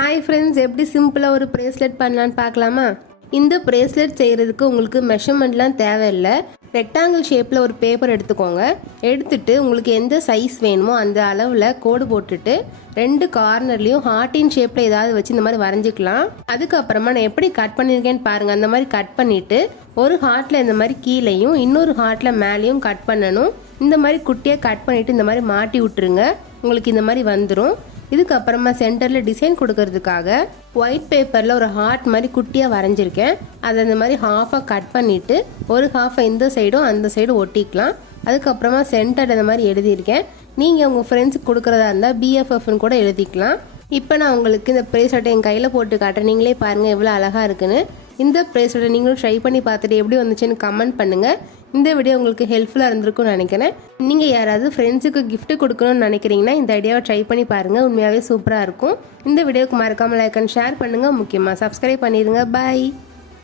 Hi friends, எப்படி சிம்பிளாக ஒரு ப்ரேஸ்லெட் பண்ணலான்னு பார்க்கலாமா? இந்த ப்ரேஸ்லெட் செய்கிறதுக்கு உங்களுக்கு மெஷர்மெண்ட்லாம் தேவையில்லை. ரெக்டாங்கிள் ஷேப்பில் ஒரு பேப்பர் எடுத்துக்கோங்க. எடுத்துட்டு உங்களுக்கு எந்த சைஸ் வேணுமோ அந்த அளவில் கோடு போட்டுட்டு 2 கார்னர்லேயும் ஹார்ட்டின் ஷேப்பில் ஏதாவது வச்சு இந்த மாதிரி வரைஞ்சிக்கலாம். அதுக்கப்புறமா நான் எப்படி கட் பண்ணியிருக்கேன்னு பாருங்கள். அந்த மாதிரி கட் பண்ணிவிட்டு ஒரு ஹார்ட்டில் இந்த மாதிரி கீழேயும் இன்னொரு ஹார்ட்டில் மேலேயும் கட் பண்ணணும். இந்த மாதிரி குட்டியாக கட் பண்ணிவிட்டு இந்த மாதிரி மாட்டி விட்டுருங்க. உங்களுக்கு இந்த மாதிரி வந்துடும். இதுக்கப்புறமா சென்டரில் டிசைன் கொடுக்கறதுக்காக ஒயிட் பேப்பரில் ஒரு ஹார்ட் மாதிரி குட்டியாக வரைஞ்சிருக்கேன். அதை அந்த மாதிரி ஹாஃபாக கட் பண்ணிவிட்டு ஒரு ஹாஃபை இந்த சைடும் அந்த சைடும் ஒட்டிக்கலாம். அதுக்கப்புறமா சென்டர் அந்த மாதிரி எழுதியிருக்கேன். நீங்கள் உங்கள் ஃப்ரெண்ட்ஸுக்கு கொடுக்குறதா இருந்தால் BFFன்னு கூட எழுதிக்கலாம். இப்போ நான் உங்களுக்கு இந்த ப்ரேஸ்லெட்டை என் கையில் போட்டு காட்டுறேன். நீங்களே பாருங்கள் எவ்வளோ அழகாக இருக்குன்னு. இந்த ப்ரேஸ்லெட்டை நீங்களும் ட்ரை பண்ணி பார்த்துட்டு எப்படி வந்துச்சுன்னு கமெண்ட் பண்ணுங்கள். இந்த வீடியோ உங்களுக்கு ஹெல்ப்ஃபுல்லாக இருந்திருக்கும்னு நினைக்கிறேன். நீங்கள் யாராவது ஃப்ரெண்ட்ஸுக்கு கிஃப்ட் கொடுக்கணும்னு நினைக்கிறீங்கன்னா இந்த ஐடியாவை ட்ரை பண்ணி பாருங்கள். உண்மையாகவே சூப்பராக இருக்கும். இந்த வீடியோக்கு மறக்காமல் லைக் அண்ட் ஷேர் பண்ணுங்கள். முக்கியமாக சப்ஸ்கிரைப் பண்ணிடுங்க. பாய்.